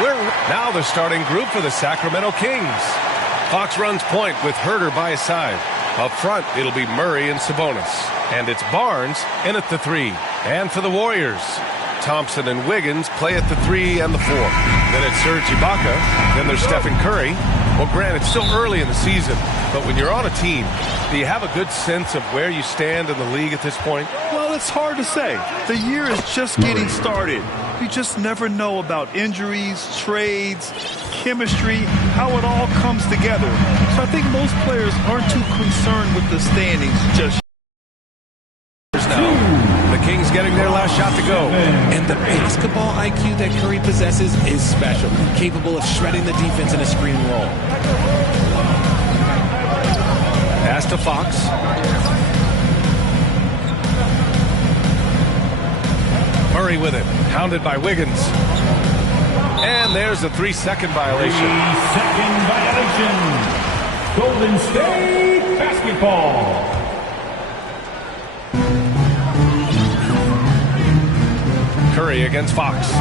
Now the starting group for the Sacramento Kings. Fox runs point with Herter by his side. Up front, it'll be Murray and Sabonis. And it's Barnes in at the 3. And for the Warriors, Thompson and Wiggins play at the 3 and the 4. Then it's Serge Ibaka. Then there's Stephen Curry. Well, Grant, it's still early in the season, but when you're on a team, do you have a good sense of where you stand in the league at this point? Well, it's hard to say. The year is just getting started. You just never know about injuries, trades, chemistry, how it all comes together. So I think most players aren't too concerned with the standings just now. The Kings getting their last shot to go. And the basketball IQ that Curry possesses is special, capable of shredding the defense in a screen roll. Pass to Fox. Murray with it, hounded by Wiggins. And there's a 3-second violation. 3-second violation. Golden State basketball. Curry against Fox.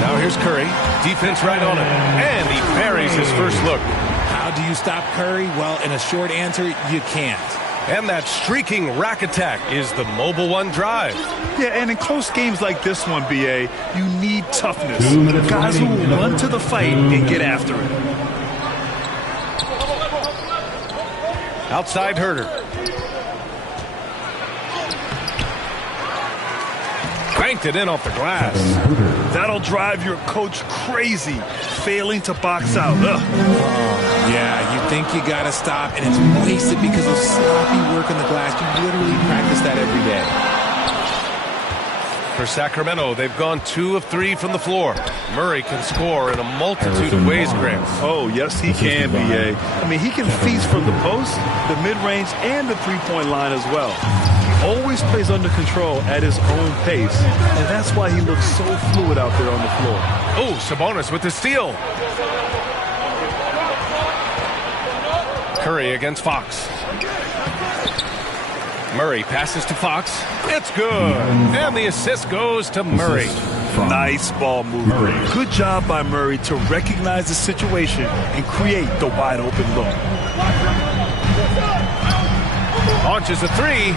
Now here's Curry. Defense right on him. And he buries his first look. How do you stop Curry? Well, in a short answer, you can't. And that streaking rack attack is the Mobile One drive. Yeah, and in close games like this one, B.A., you need toughness. Guys who will run to the fight and get after it. Outside Herter. Banked it in off the glass. That'll drive your coach crazy, failing to box out. Yeah, you think you got to stop, and it's wasted because of sloppy work on the glass. You literally practice that every day. For Sacramento, they've gone 2 of 3 from the floor. Murray can score in a multitude of ways, Grant. Oh, yes, he can, B.A. I mean, he can feast from the post, the mid-range, and the three-point line as well. Always plays under control at his own pace, and that's why he looks so fluid out there on the floor. Oh, Sabonis with the steal. Curry against Fox. Murray passes to Fox. It's good. And the assist goes to Murray. Nice ball movement. Good job by Murray to recognize the situation and create the wide open look. Launches a 3.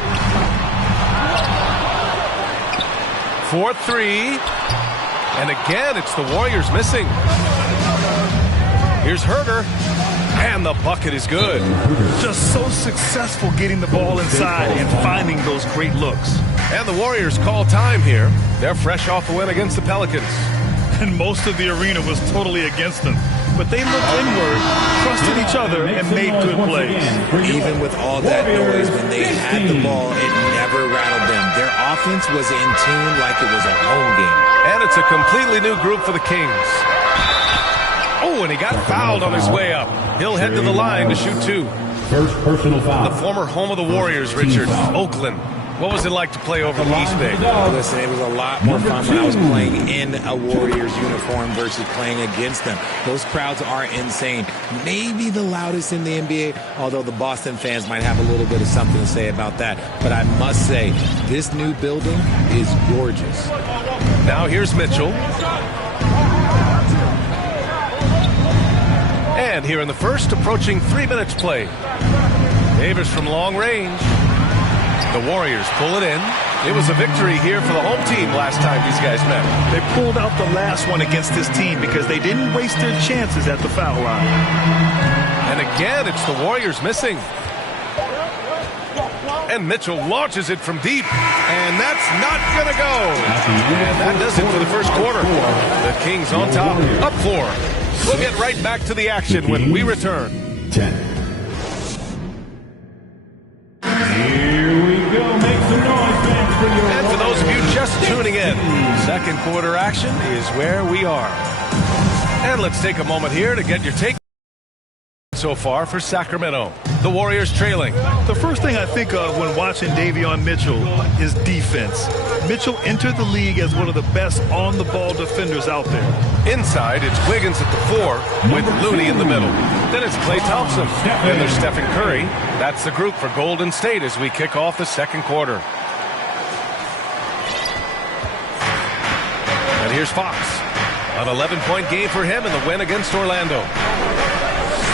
4-3. And again, it's the Warriors missing. Here's Herter. And the bucket is good. Just so successful getting the ball inside and finding those great looks. And the Warriors call time here. They're fresh off a win against the Pelicans. And most of the arena was totally against them. But they looked inward, trusted each other, and made good plays. Even with all that noise, when they had the ball, it never rattled them. Their offense was in tune like it was a home game. And it's a completely new group for the Kings. Oh, and he got fouled on his way up. He'll head to the line to shoot 2. First personal foul. The former home of the Warriors, Richard, Oakland. What was it like to play over the East Bay? Listen, it was a lot more fun when I was playing in a Warriors uniform versus playing against them. Those crowds are insane. Maybe the loudest in the NBA, although the Boston fans might have a little bit of something to say about that. But I must say, this new building is gorgeous. Now here's Mitchell. And here in the first, approaching 3 minutes played. Davis from long range. The Warriors pull it in. It was a victory here for the home team last time these guys met. They pulled out the last one against this team because they didn't waste their chances at the foul line. And again, it's the Warriors missing. And Mitchell launches it from deep. And that's not going to go. And that does it for the first quarter. The Kings on top, up 4. We'll get right back to the action when we return. 10. Here we go. Make some noise, fans, for your... And for those of you just tuning in, second quarter action is where we are. And let's take a moment here to get your take so far for Sacramento. The Warriors trailing. The first thing I think of when watching Davion Mitchell is defense. Mitchell entered the league as one of the best on-the-ball defenders out there. Inside, it's Wiggins at the 4 with Looney in the middle. Then it's Klay Thompson. Then there's Stephen Curry. That's the group for Golden State as we kick off the second quarter. Here's Fox. An 11-point game for him in the win against Orlando.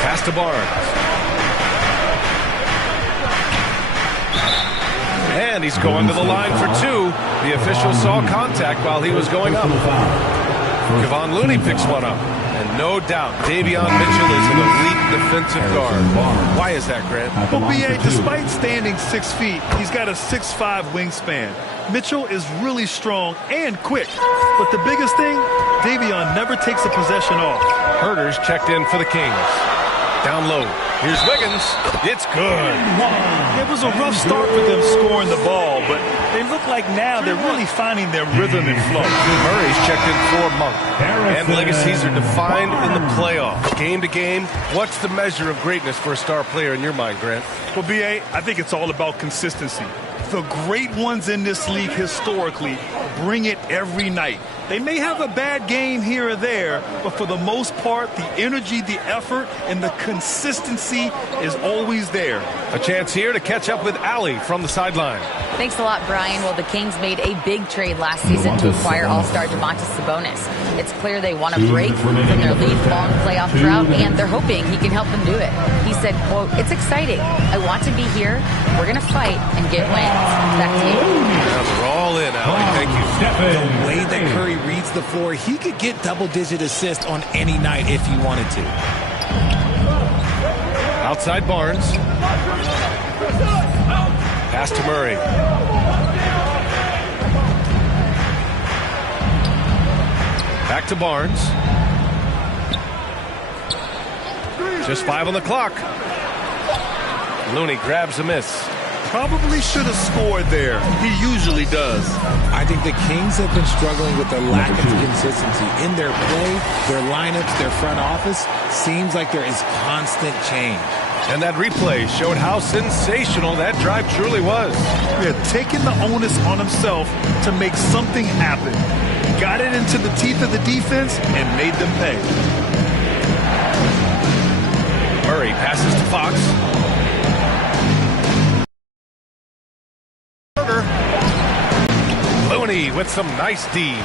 Pass to Barnes. And he's going to the line for two. The official saw contact while he was going up. Kevon Looney picks one up. And no doubt, Davion Mitchell is an elite defensive guard. Why is that, Grant? Well, B.A., despite standing 6 feet, he's got a 6'5" wingspan. Mitchell is really strong and quick. But the biggest thing, Davion never takes a possession off. Herder's checked in for the Kings. Down low. Here's Wiggins. It's good. It was a rough start for them scoring the ball, but they look like now they're really finding their rhythm and flow. Murray's checked in for Monk. And legacies are defined in the playoffs. Game to game, what's the measure of greatness for a star player in your mind, Grant? Well, B.A., I think it's all about consistency. The great ones in this league historically bring it every night. They may have a bad game here or there, but for the most part, the energy, the effort, and the consistency is always there. A chance here to catch up with Allie from the sideline. Thanks a lot, Brian. Well, the Kings made a big trade last season to acquire All-Star Domantas Sabonis. It's clear they want to break from their league-long playoff drought, and they're hoping he can help them do it. He said, quote, "It's exciting. I want to be here. We're going to fight and get wins." Back to you. We're all in, Allie. Thank you. The way that Curry reads the floor, he could get double-digit assists on any night if he wanted to. Outside Barnes. Pass to Murray. Back to Barnes. Just 5 on the clock. Looney grabs a miss. Probably should have scored there. He usually does. I think the Kings have been struggling with their lack of consistency in their play, their lineups, their front office. Seems like there is constant change. And that replay showed how sensational that drive truly was. Yeah, taking the onus on himself to make something happen. Got it into the teeth of the defense and made them pay. Murray passes to Fox. Looney with some nice D.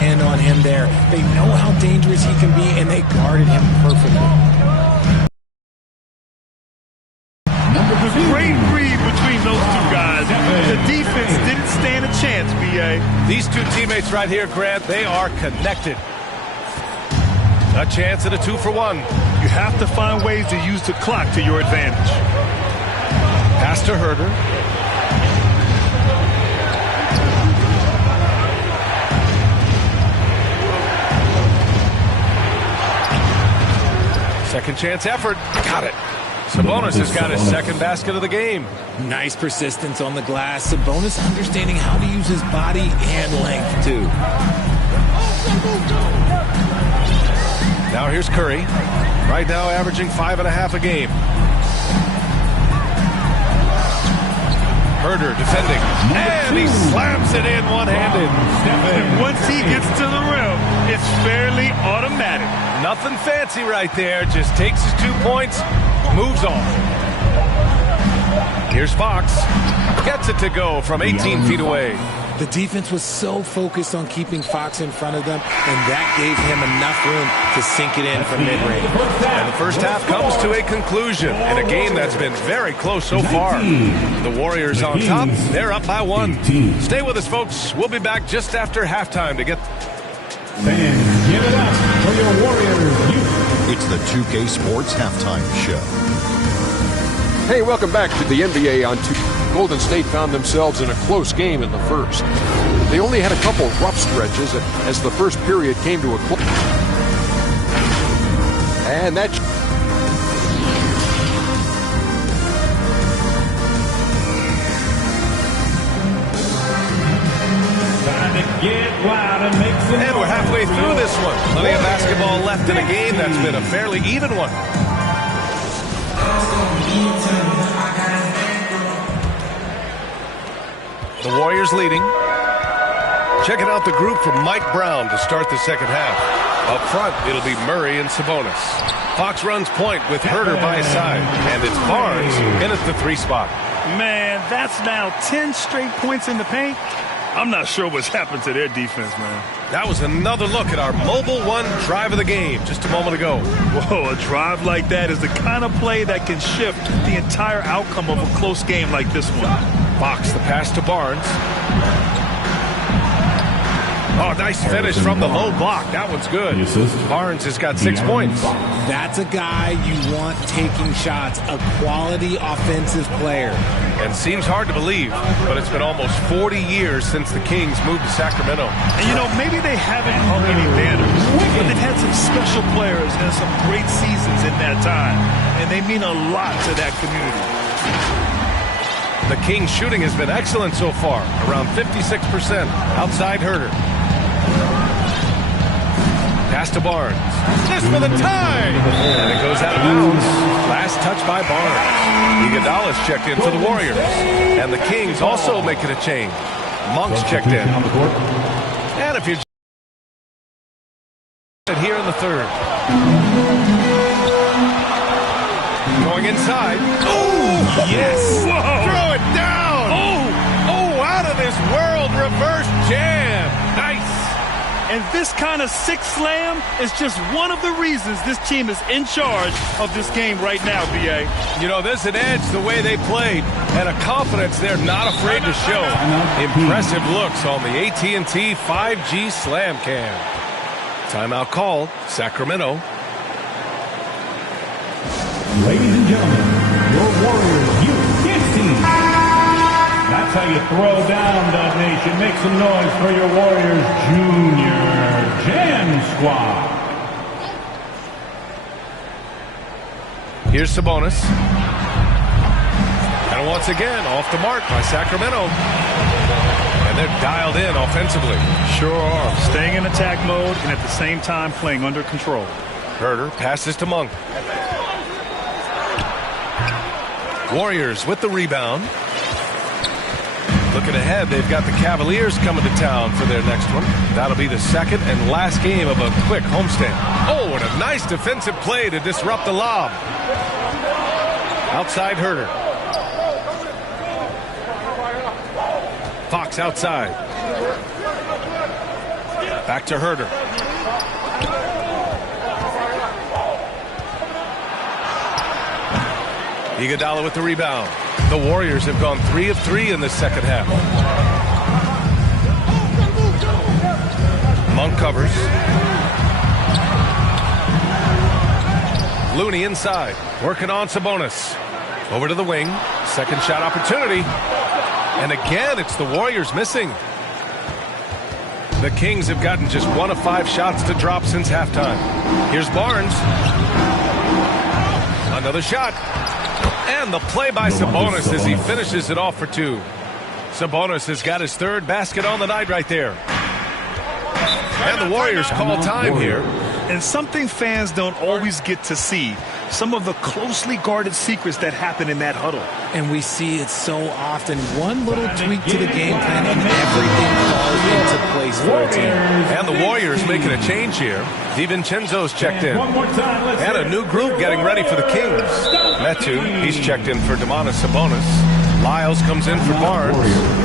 And on him there, they know how dangerous he can be, and they guarded him perfectly. Great read between those two guys. The defense didn't stand a chance, B.A. These two teammates right here, Grant, they are connected. A chance at a 2-for-1. You have to find ways to use the clock to your advantage. Pass to Herder. Second chance effort. Got it. Sabonis has got his second basket of the game. Nice persistence on the glass. Sabonis understanding how to use his body and length, too. Now here's Curry. Right now averaging 5.5 a game. Herder defending. And he slams it in one-handed. And once he gets to the rim, it's fairly automatic. Nothing fancy right there. Just takes his 2 points, moves on. Here's Fox. Gets it to go from 18 feet away. The defense was so focused on keeping Fox in front of them, and that gave him enough room to sink it in from mid-range. And the first half comes to a conclusion in a game that's been very close so far. The Warriors on top. They're up by 1. Stay with us, folks. We'll be back just after halftime to get... Fans, give it up for your Warriors. It's the 2K Sports Halftime Show. Hey, welcome back to the NBA on 2K. Golden State found themselves in a close game in the first. They only had a couple rough stretches as the first period came to a close. And that... And we're halfway through this one. Plenty of basketball left in a game that's been a fairly even one. The Warriors leading. Checking out the group from Mike Brown to start the second half. Up front, it'll be Murray and Sabonis. Fox runs point with Herder by his side. And it's Barnes in at the 3 spot. Man, that's now 10 straight points in the paint. I'm not sure what's happened to their defense, man. That was another look at our Mobile One drive of the game just a moment ago. Whoa, a drive like that is the kind of play that can shift the entire outcome of a close game like this one. Fox, the pass to Barnes. Oh, nice finish from the low block. That one's good. Barnes has got 6 points. That's a guy you want taking shots, a quality offensive player. And seems hard to believe, but it's been almost 40 years since the Kings moved to Sacramento. And, you know, maybe they haven't hung any banners, but they've had some special players and some great seasons in that time, and they mean a lot to that community. The Kings' shooting has been excellent so far, around 56% outside Herder. Pass to Barnes. This for the tie! And it goes out of bounds. Last touch by Barnes. Iguodala's checked in for the Warriors. And the Kings also making a change. Monk's checked in. And if you're here in the third. Going inside. Oh, yes! Whoa. Throw it down! Oh, out of this world reverse jam. Nice! And this kind of sick slam is just one of the reasons this team is in charge of this game right now, B.A. You know, there's an edge the way they played and a confidence they're not afraid to show. Impressive looks on the AT&T 5G Slam Cam. Timeout called, Sacramento. Ladies and gentlemen, your Warriors youth team. That's how you throw down, Dub Nation. Make some noise for your Warriors Junior Jam Squad. Here's Sabonis. And once again, off the mark by Sacramento. And they're dialed in offensively. Sure are. Staying in attack mode and at the same time playing under control. Herder passes to Monk. Warriors with the rebound. Looking ahead, they've got the Cavaliers coming to town for their next one. That'll be the second and last game of a quick homestand. Oh, and a nice defensive play to disrupt the lob. Outside Herder. Fox outside. Back to Herder. Iguodala with the rebound. The Warriors have gone 3 of 3 in the second half. Monk covers. Looney inside, working on Sabonis. Over to the wing. Second shot opportunity. And again, it's the Warriors missing. The Kings have gotten just 1 of 5 shots to drop since halftime. Here's Barnes. Another shot. And the play by Sabonis as he finishes it off for 2. Sabonis has got his 3rd basket on the night right there. And the Warriors call time here. And something fans don't always get to see. Some of the closely guarded secrets that happen in that huddle. And we see it so often. One little tweak to the game plan and everything falls into place for a team. And the Warriors making a change here. DiVincenzo's checked in. And a new group getting ready for the Kings. Metu, he's checked in for Domantas Sabonis. Lyles comes in for Barnes.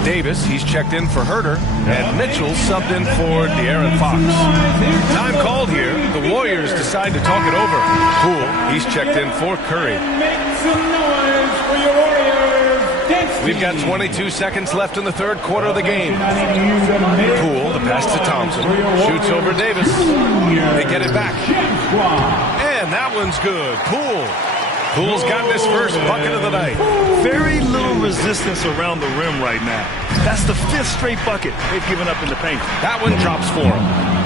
Davis, he's checked in for Herder. And Mitchell subbed in for De'Aaron Fox. Time called here. The Warriors decide to talk it over. Poole, he's checked in for Curry. Make some noise for your Warriors. We've got 22 seconds left in the 3rd quarter of the game. Poole, the pass to Thompson. Shoots over Davis. They get it back. And that one's good. Poole's got this first bucket of the night. Very little resistance around the rim right now. That's the 5th straight bucket they've given up in the paint. That one drops for him.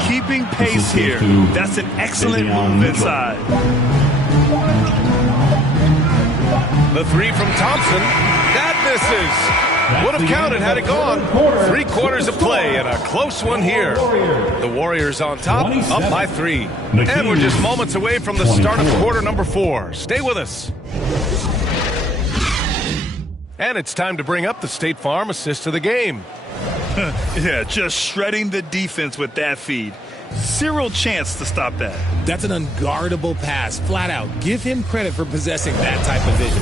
Keeping pace here. That's an excellent move inside. The 3 from Thompson. That misses. Would have counted had it gone. 3 quarters of play and a close one here. The Warriors on top, up by 3. And we're just moments away from the start of quarter number 4. Stay with us. And it's time to bring up the State Farm assist of the game. Yeah, just shredding the defense with that feed. Zero chance to stop that. That's an unguardable pass, flat out. Give him credit for possessing that type of vision.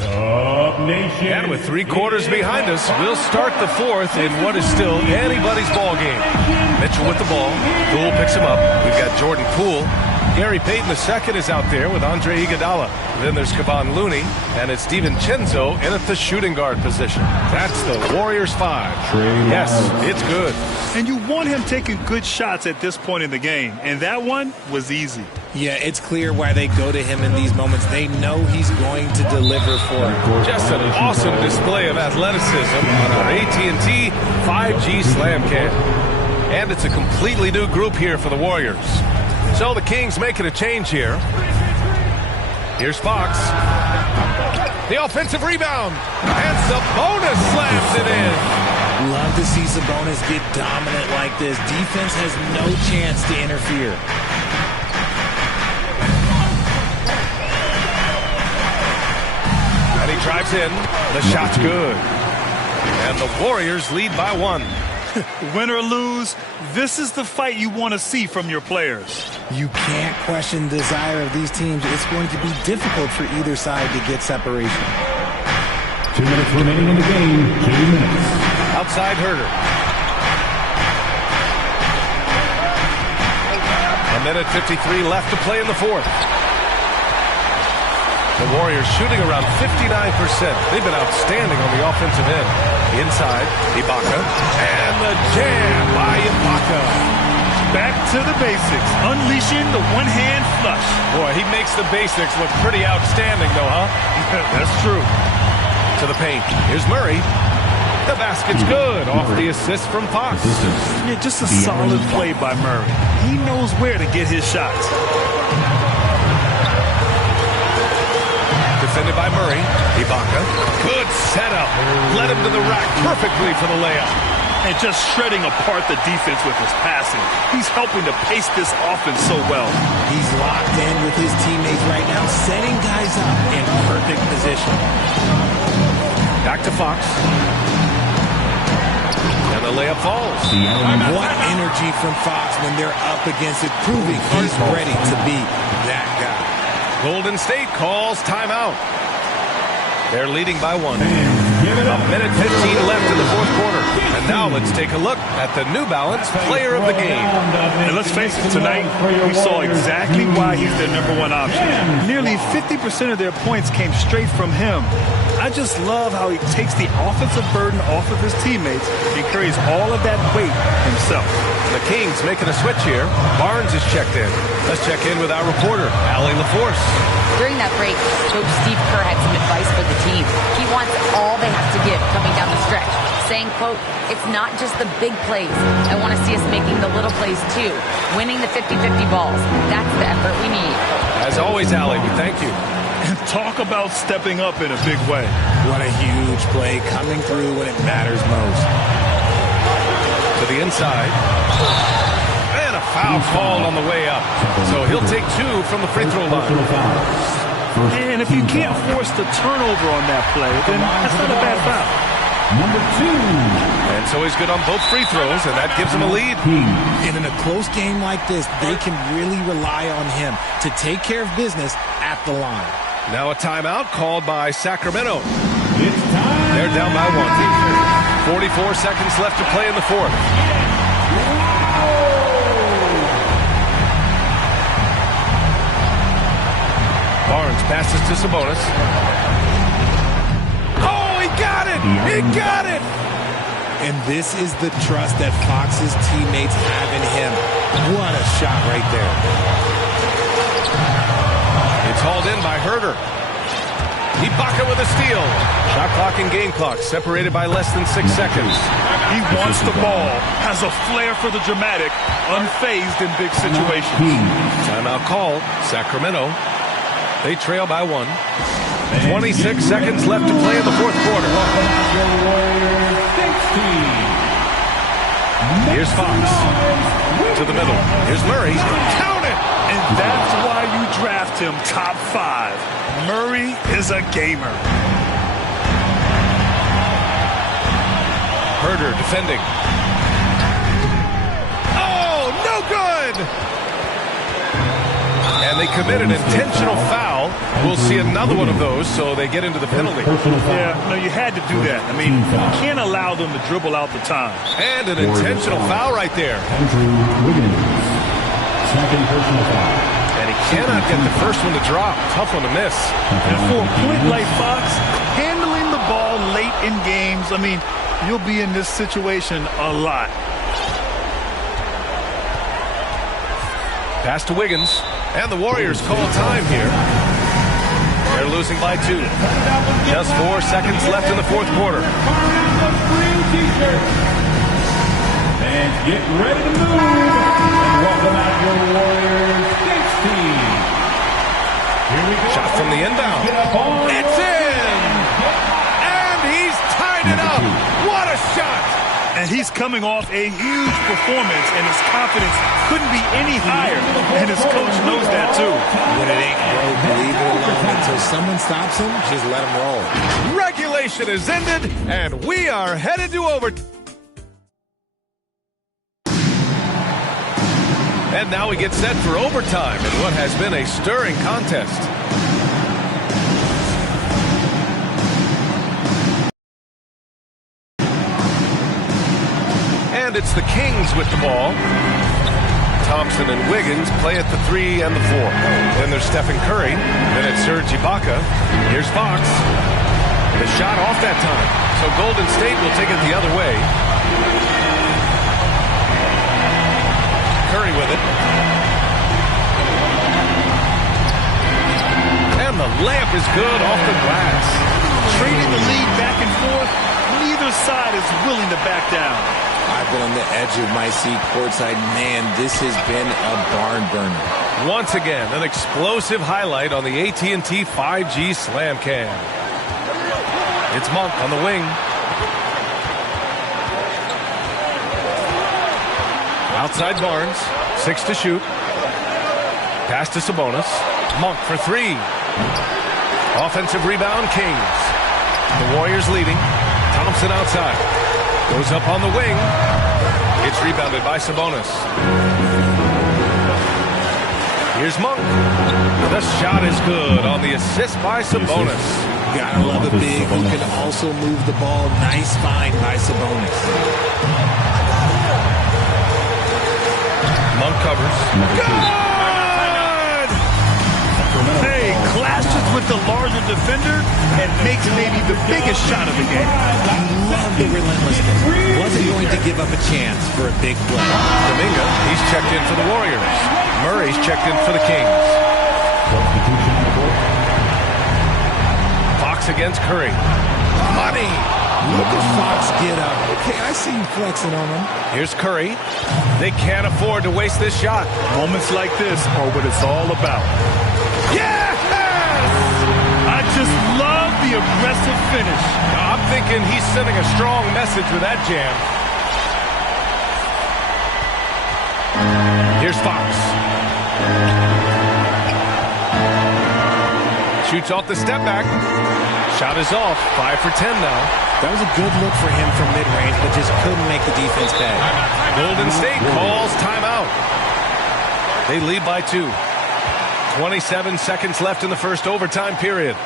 And with 3 quarters behind us, we'll start the fourth in what is still anybody's ball game. Mitchell with the ball. Poole picks him up. We've got Jordan Poole. Gary Payton II is out there with Andre Iguodala. Then there's Kevon Looney, and it's DiVincenzo in at the shooting guard position. That's the Warriors 5. Yes, it's good. And you want him taking good shots at this point in the game, and that one was easy. Yeah, it's clear why they go to him in these moments. They know he's going to deliver for them. Just an awesome display of athleticism on our AT&T 5G Slam Cam. And it's a completely new group here for the Warriors. So the Kings making a change here. Here's Fox. The offensive rebound. And Sabonis slams it in. Love to see Sabonis get dominant like this. Defense has no chance to interfere. And he drives in. The shot's good. And the Warriors lead by 1. Win or lose, this is the fight you want to see from your players. You can't question the desire of these teams. It's going to be difficult for either side to get separation. 2 minutes remaining in the game. 2 minutes. Outside Herder. A minute 53 left to play in the fourth. The Warriors shooting around 59%. They've been outstanding on the offensive end. Inside, Ibaka. And the jam by Ibaka. Back to the basics. Unleashing the one-hand flush. Boy, he makes the basics look pretty outstanding, though, huh? That's true. To the paint. Here's Murray. The basket's good off the assist from Fox. Yeah, just a solid play by Murray. He knows where to get his shots. Defended by Murray. Ibaka. Good setup. Led him to the rack perfectly for the layup. And just shredding apart the defense with his passing. He's helping to pace this offense so well. He's locked in with his teammates right now, setting guys up in perfect position. Back to Fox. And the layup falls. What energy from Fox when they're up against it, proving he's ready to be that guy. Golden State calls timeout. They're leading by 1. A minute 15 left in the fourth quarter. And now let's take a look at the New Balance player of the game. And let's face it, tonight we saw exactly why he's their #1 option. Nearly 50% of their points came straight from him. I just love how he takes the offensive burden off of his teammates and carries all of that weight himself. The Kings making a switch here. Barnes is checked in. Let's check in with our reporter, Allie LaForce. During that break, Coach Steve Kerr had some advice for the team. He wants all they have to give coming down the stretch, saying, quote, "It's not just the big plays. I want to see us making the little plays too, winning the 50-50 balls. That's the effort we need." As always, Allie, we thank you. And talk about stepping up in a big way. What a huge play coming through when it matters most. To the inside. And a foul called on the way up. So he'll take 2 from the free throw line. And if you can't force the turnover on that play, then that's not a bad foul. Number 2. And so he's good on both free throws, and that gives him a lead. And in a close game like this, they can really rely on him to take care of business at the line. Now a timeout called by Sacramento. It's time. They're down by 1. 44 seconds left to play in the fourth. Barnes passes to Sabonis. Oh, he got it! He got it! And this is the trust that Fox's teammates have in him. What a shot right there. It's hauled in by Herder. Ibaka with a steal. Shot clock and game clock separated by less than 6 seconds. He wants the ball, has a flair for the dramatic, unfazed in big situations. Timeout called. Sacramento. They trail by 1. 26 seconds left to play in the fourth quarter. Here's Fox. To the middle. Here's Murray. Count it! And that's why you draft him top 5. Murray is a gamer. Herder defending. Oh, no good! And they commit an intentional foul We'll see another one of those, so they get into the penalty. Yeah, no, you had to do that. I mean, you can't allow them to dribble out the time. And an intentional foul right there. Second personal foul. And he cannot get the first one to drop. Tough one to miss. And for a point like Fox, handling the ball late in games, I mean, you'll be in this situation a lot. Pass to Wiggins. And the Warriors call time here. They're losing by 2. Just 4 seconds left in the fourth quarter. Fans, get ready to move. And welcome out your Warriors 16. Here we go. Shot from the inbound. It's in! And he's tied it up. What a shot! And he's coming off a huge performance, and his confidence couldn't be any higher. And his coach knows that, too. When it ain't broke, leave it alone until someone stops him. Just let him roll. Regulation is ended, and we are headed to overtime. And now we get set for overtime in what has been a stirring contest. And it's the Kings with the ball. Thompson and Wiggins play at the 3 and the 4. Then there's Stephen Curry. Then it's Serge Ibaka. Here's Fox. The shot off that time. So Golden State will take it the other way. Curry with it. And the layup is good off the glass. Trading the lead back and forth, neither side is willing to back down. I've been on the edge of my seat courtside. Man, this has been a barn burner. Once again, an explosive highlight on the AT&T 5G Slam Cam. It's Monk on the wing. Outside Barnes, 6 to shoot. Pass to Sabonis. Monk for 3. Offensive rebound, Kings. The Warriors leading. Thompson outside. Goes up on the wing. It's rebounded by Sabonis. Here's Monk. The shot is good on the assist by Sabonis. Gotta love a big who can also move the ball. Nice find by Sabonis. Monk covers. Good! Hey, clashes with the larger defender and makes maybe the biggest shot of the game. Love the relentlessness. Wasn't going to give up a chance for a big play. Dominga, he's checked in for the Warriors. Murray's checked in for the Kings. Fox against Curry. Money! Look at Fox get up. Okay, I see you flexing on him. Here's Curry. They can't afford to waste this shot. Moments like this are what it's all about. Yes! I just love the aggressive finish. I'm thinking he's sending a strong message with that jam. Here's Fox. Shoots off the step back. Shot is off. 5 for 10 now. That was a good look for him from mid-range, but just couldn't make the defense pay. Golden State calls timeout. They lead by 2. 27 seconds left in the first overtime period.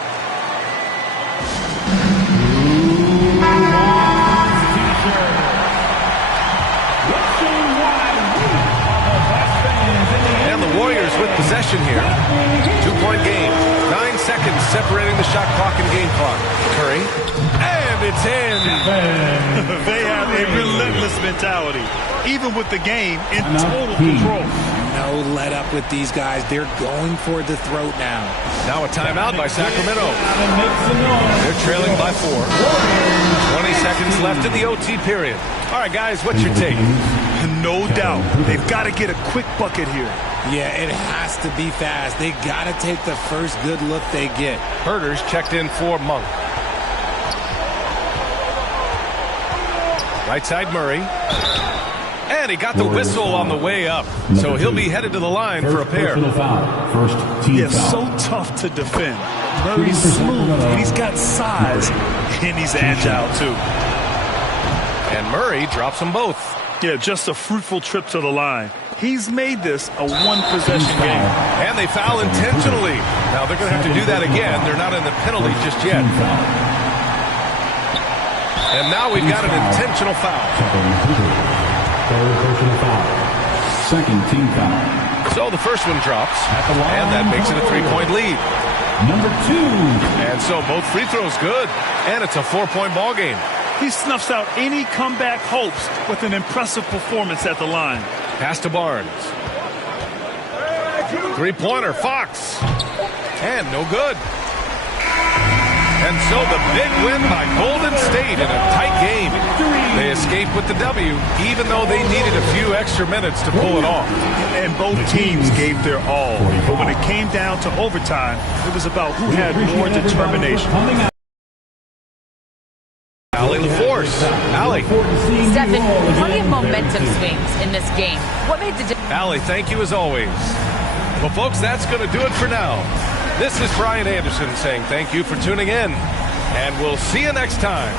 And the Warriors with possession here. 2-point game. 9 seconds separating the shot clock and game clock. Curry. And it's in. They have a relentless mentality, even with the game in total control. No let up with these guys. They're going for the throat now. Now a timeout by Sacramento. They're trailing by 4. 20 seconds left in the OT period. All right, guys, what's your take? No doubt. They've got to get a quick bucket here. Yeah, it has to be fast. They got to take the first good look they get. Herter's checked in for Monk. Right side Murray. And he got the whistle on the way up. So he'll be headed to the line for a pair. Yeah, so tough to defend. Murray's smooth, and he's got size, and he's agile, too. And Murray drops them both. Yeah, just a fruitful trip to the line. He's made this a one-possession game. And they foul intentionally. Now they're going to have to do that again. They're not in the penalty just yet. And now we've got an intentional foul. Second team foul. So the first one drops, and that makes it a 3-point lead. Number 2. And so both free throws good, and it's a 4-point ball game. He snuffs out any comeback hopes with an impressive performance at the line. Pass to Barnes. Three-pointer, Fox. And no good. And so the big win by Golden State in a tight game. They escaped with the W, even though they needed a few extra minutes to pull it off. And both teams gave their all. But when it came down to overtime, it was about who had more determination. Allie LaForce. Allie. Stephen, plenty of momentum swings in this game. What made the difference? Allie, thank you as always. Well, folks, that's going to do it for now. This is Brian Anderson saying thank you for tuning in, and we'll see you next time.